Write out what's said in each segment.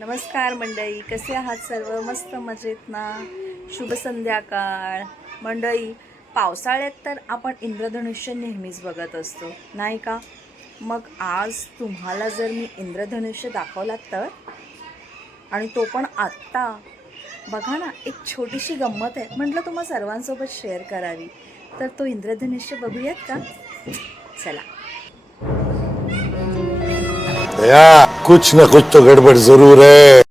नमस्कार मंडळी कसे आहात सर्व? मस्त मजेत ना? शुभ संध्याकाळ. मंडळी पावसाळ्यात तर आपण इंद्रधनुष्य नेहमीच बघत असतो नाही का? मग आज तुम्हाला जर मी इंद्रधनुष्य दाखवला तर? आणि तो पण आत्ता. बघा ना एक छोटीशी गंमत आहे. म्हटलं तुम्हा सर्वांसोबत शेअर करावी. तर तो इंद्रधनुष्य बघूयात का? चला. कुछ ना कुछ तो गड़बड़ जरूर है।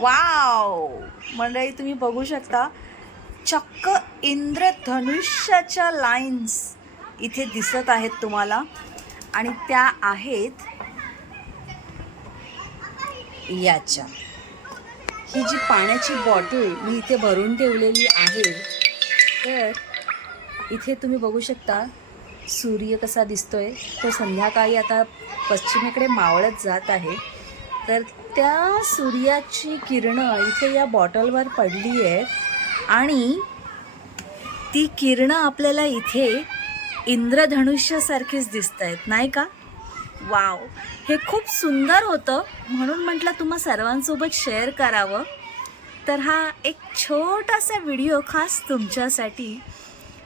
वाव! मंडळी तुम्ही बघू शकता चक्क इंद्रधनुष्याच्या लाईन्स इथे दिसत आहेत तुम्हाला. आणि त्या आहेत याच्या. ही जी पाण्याची बॉटल मी इथे भरून ठेवलेली आहे तर इथे तुम्ही बघू शकता सूर्य कसा दिसतोय. तो संध्याकाळी आता पश्चिमेकडे मावळत जात आहे. तर त्या सूर्याची किरणं इथे या बॉटलवर पडली आहेत आणि ती किरणं आपल्याला इथे इंद्रधनुष्यासारखीच दिसत आहेत नाही का? वाव. हे खूप सुंदर होतं. म्हणून म्हटलं तुम्हा सर्वांसोबत शेअर करावं. तर हा एक छोटासा व्हिडिओ खास तुमच्यासाठी.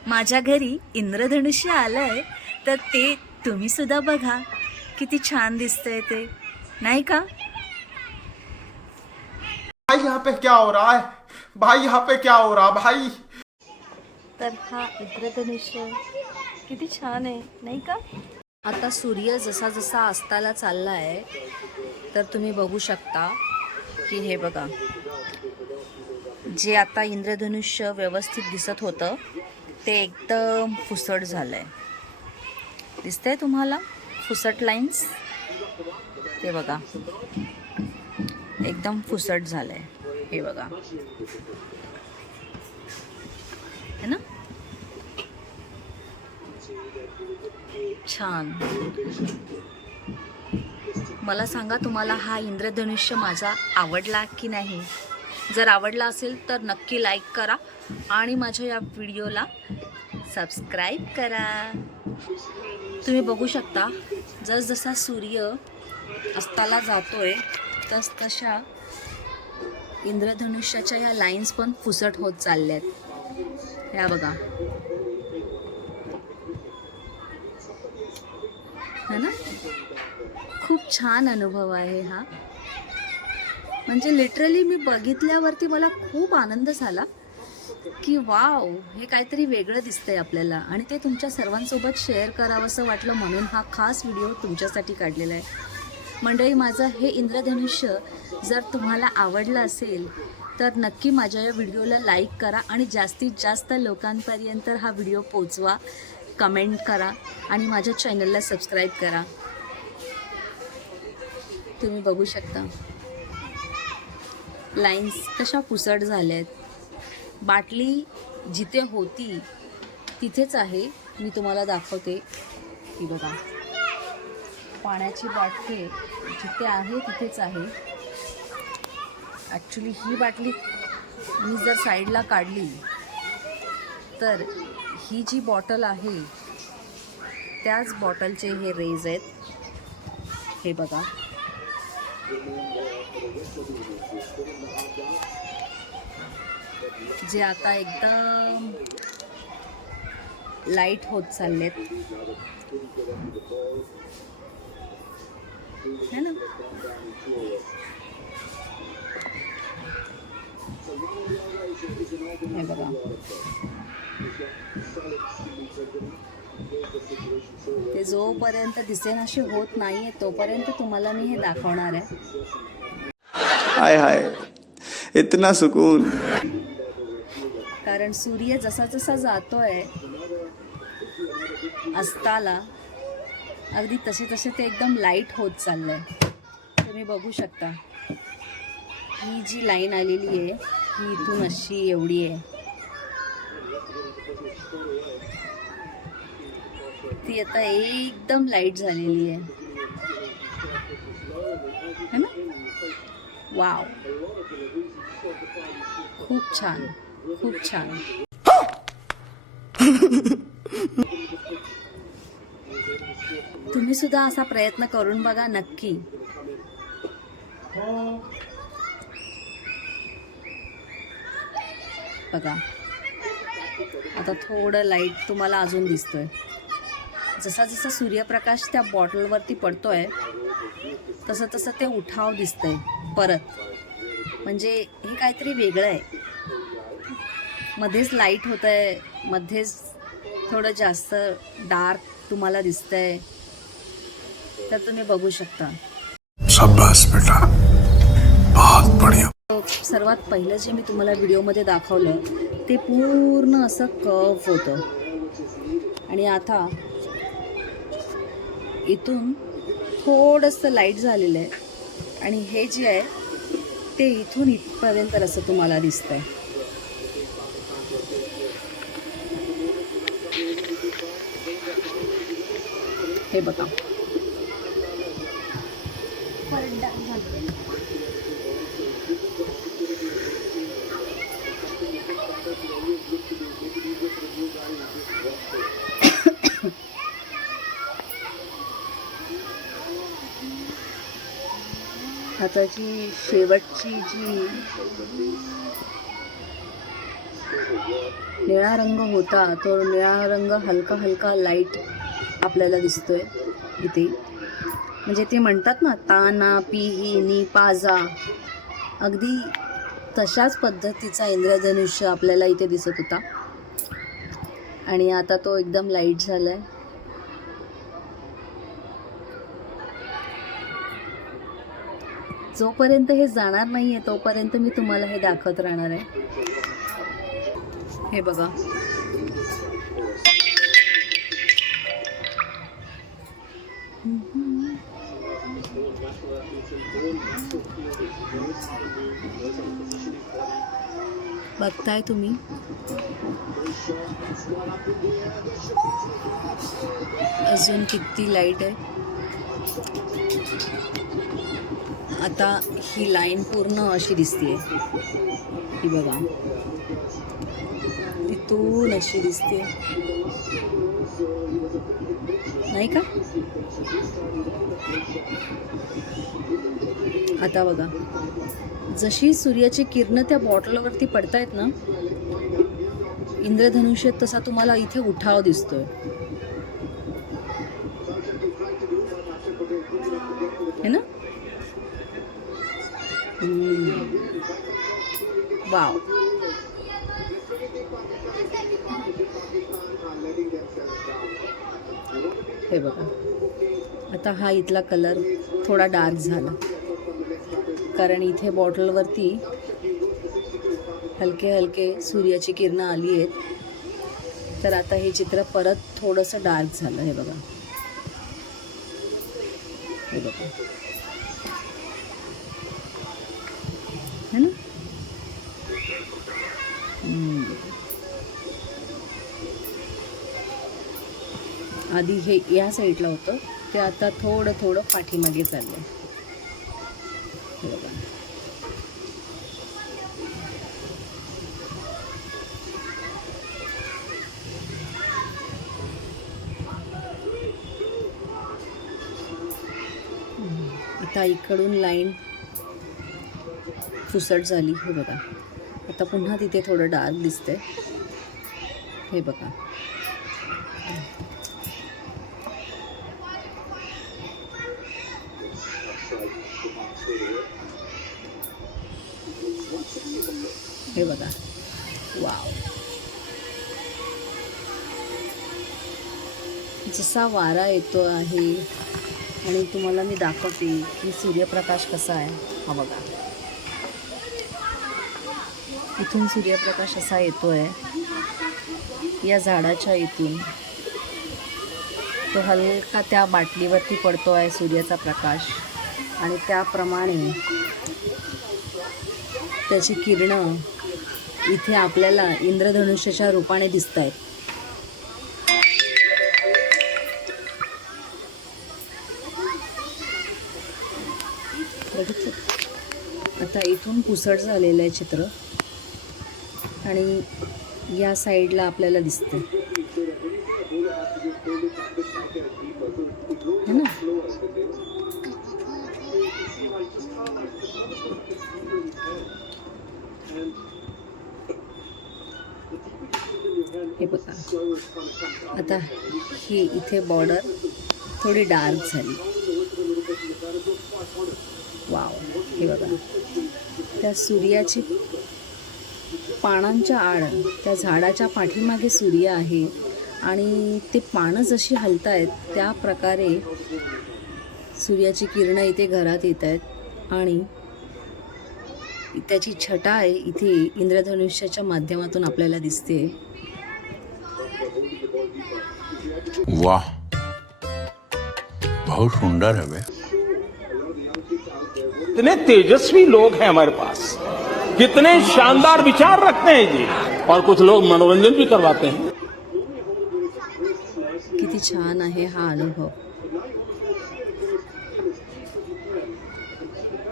माझ्या घरी इंद्रधनुष्य आलं आहे तर ते तुम्ही सुद्धा बघा. किती छान दिसतंय ते. नाही का? भाई यहाँ पे क्या हो रहा है? भाई यहाँ पे क्या हो रहा भाई? तर हा इंद्रधनुष्य. किती छान आहे. नाही का? आता सूर्य जसा जसा अस्ताला चालला आहे तर तुम्ही बघू शकता की हे बघा. जे आता इंद्रधनुष्य व्यवस्थित दिसत होतं ते एकदम फुसट झालं आहे दिसतंय तुम्हाला? फुसट लाईन्स ते बघा. एकदम फुसट झालं आहे हे बघा. है ना? छान. मला सांगा तुम्हाला हा इंद्रधनुष्य माझा आवडला की नाही? जर आवडला असेल तर नक्की लाईक करा आणि माझ्या या व्हिडिओला सबस्क्राईब करा. तुम्ही बघू शकता जसजसा सूर्य अस्ताला जातोय तस तशा इंद्रधनुष्याच्या या लाईन्स पण फुसट होत चालल्यात. या बघा है ना खूप छान अनुभव आहे हा. म्हणजे लिटरली मी बघितल्यावरती मला खूप आनंद झाला की वाव हे काहीतरी वेगळं दिसतंय आपल्याला आणि ते तुमच्या सर्वांसोबत शेअर करावंसं वाटलं म्हणून हा खास व्हिडिओ तुमच्यासाठी काढलेला आहे. मंडळी माझं हे इंद्रधनुष्य जर तुम्हाला आवडलं असेल तर नक्की माझ्या या व्हिडिओला लाईक करा आणि जास्तीत जास्त लोकांपर्यंत हा व्हिडिओ पोचवा कमेंट करा आणि माझ्या चॅनलला सबस्क्राईब करा. तुम्ही बघू शकता. लाईन्स कशा पुसट झाल्या आहेत बाटली जिथे होती तिथेच आहे. मी तुम्हाला दाखवते. की बघा. पाण्याची बाटली जिथे आहे तिथेच आहे. ॲक्च्युली ही बाटली मी जर साईडला काढली तर ही जी बॉटल आहे त्याच बॉटलचे हे रेज आहेत. हे बघा. जे आता एकदम लाइट होत चाललेत. है ना? बघा. ते जोपर्यंत दिसेनाशी होत नाहीये तोपर्यंत तुम्हाला मी हे दाखवणार आहे. हाय हाय. इतना सुकून. कारण सूर्य जसा जसा जातोय अस्ताला अगदी तसे तसे ते एकदम लाइट होत चाललंय. तुम्ही बघू शकता. ही जी लाईन आलेली आहे ही इथून अशी एवढी आहे. ती आता एकदम लाइट झालेली आहे. ना? वाव खूप छान. खूप छान. तुम्ही सुद्धा असा प्रयत्न करून बघा नक्की. बघा. आता थोडं लाइट तुम्हाला अजून दिसतोय. जसा जसा सूर्यप्रकाश त्या बॉटलवरती पडतोय तसं तसं ते उठाव दिसतंय परत. म्हणजे हे काहीतरी वेगळं आहे. मध्येच लाइट होत आहे मध्येच थोडं जास्त डार्क तुम्हाला दिसतंय तर तुम्ही बघू शकता. बेटा. सर्वात पहिलं जे मी तुम्हाला व्हिडिओमध्ये दाखवलं ते पूर्ण असं कफ होतं. आणि आता इथून थोडंसं लाइट झालेलं आहे. आणि हे जे आहे ते इथून इथपर्यंत असं तुम्हाला दिसतंय. हे बघा. हाताची शेवटची जी निळा रंग होता तो निळा रंग हलका हलका लाइट आपल्याला दिसतोय इथे. म्हणजे ते म्हणतात ना ताना पिही नी पाजा अगदी तशाच पद्धतीचा इंद्रधनुष्य आपल्याला इथे दिसत होता. आणि आता तो एकदम लाइट झाला आहे जोपर्यंत हे जाणार नाहीये तोपर्यंत मी तुम्हाला हे दाखवत राहणार आहे. हे बघा. बघताय तुम्ही? अजून किती लाइट आहे? आता ही लाईन पूर्ण अशी दिसते ही बघा. तिथून अशी दिसते नाही का? आता बघा. जशी सूर्याची किरणं त्या बॉटलवरती पडतायत ना इंद्रधनुष्य तसा तुम्हाला इथे उठाव दिसतोय. है ना? वाव. हे बघा. आता हा इथला कलर थोडा डार्क झाला. कारण इथे बॉटलवरती हलके हलके सूर्याची किरणं आली आहेत. तर आता हे चित्र परत थोडंसं डार्क झालं हे बघा. हे बघा. आधी हे या साईडला होतं. ते आता थोडं थोडं पाठीमागे चाललं आहे बघा. आता इकडून लाईन फुसट झाली. हे बघा. आता पुन्हा तिथे थोडं डार्क दिसतंय. हे बघा. हे बघा. वाव. जसा वारा येतो आहे आणि तुम्हाला मी दाखवते की सूर्यप्रकाश कसा आहे. हा बघा. इथून सूर्यप्रकाश असा येतो आहे या झाडाच्या इथून. तो हलका त्या बाटलीवरती पडतो आहे सूर्याचा प्रकाश. आणि त्याप्रमाणे त्याची किरणं इथे आपल्याला इंद्रधनुष्याच्या रूपाने दिसत आहेत आता इथून पुसट झालेलं आहे चित्र. आणि या साईडला आपल्याला दिसतं है ना? हे बघा. आता ही इथे बॉर्डर थोडी डार्क झाली. वाव हे बघा. त्या सूर्याची पानांच्या आड त्या झाडाच्या पाठीमागे सूर्य आहे आणि ते पानं जशी हलत आहेत त्या प्रकारे सूर्याची किरणं इथे घरात येत आहेत आणि त्याची छटा आहे इथे इंद्रधनुष्याच्या माध्यमातून आपल्याला दिसते. वाह बहुत सुंदर है बे कितने तेजस्वी लोग हैं हमारे पास। कितने शानदार विचार रखते हैं जी। और कुछ लोग मनोरंजन भी करवाते हैं। किती छान आहे हा अनुभव।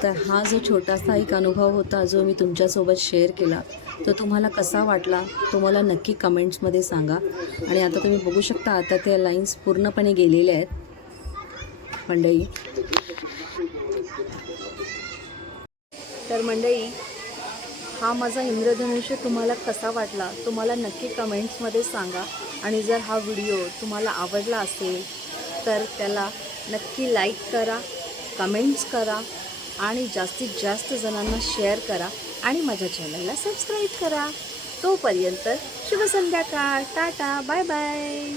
तर हा जो छोटासा एक अनुभव होता जो मी तुमच्यासोबत शेअर केला तर तुम्हाला कसा वाटला तुम्हाला नक्की कमेंट्समध्ये सांगा. आणि आता तुम्ही बघू शकता आता त्या लाईन्स पूर्णपणे गेलेल्या आहेत. मंडई. तर मंडई हा माझा इंद्रधनुष्य तुम्हाला कसा वाटला तुम्हाला नक्की कमेंट्समध्ये सांगा. आणि जर हा व्हिडिओ तुम्हाला आवडला असेल तर त्याला नक्की लाईक करा कमेंट्स करा आणि जास्तीत जास्त जणांना शेअर करा. आणि माझ्या चॅनलला सबस्क्राईब करा. तोपर्यंत शुभ संध्याकाळ टाटा बाय बाय.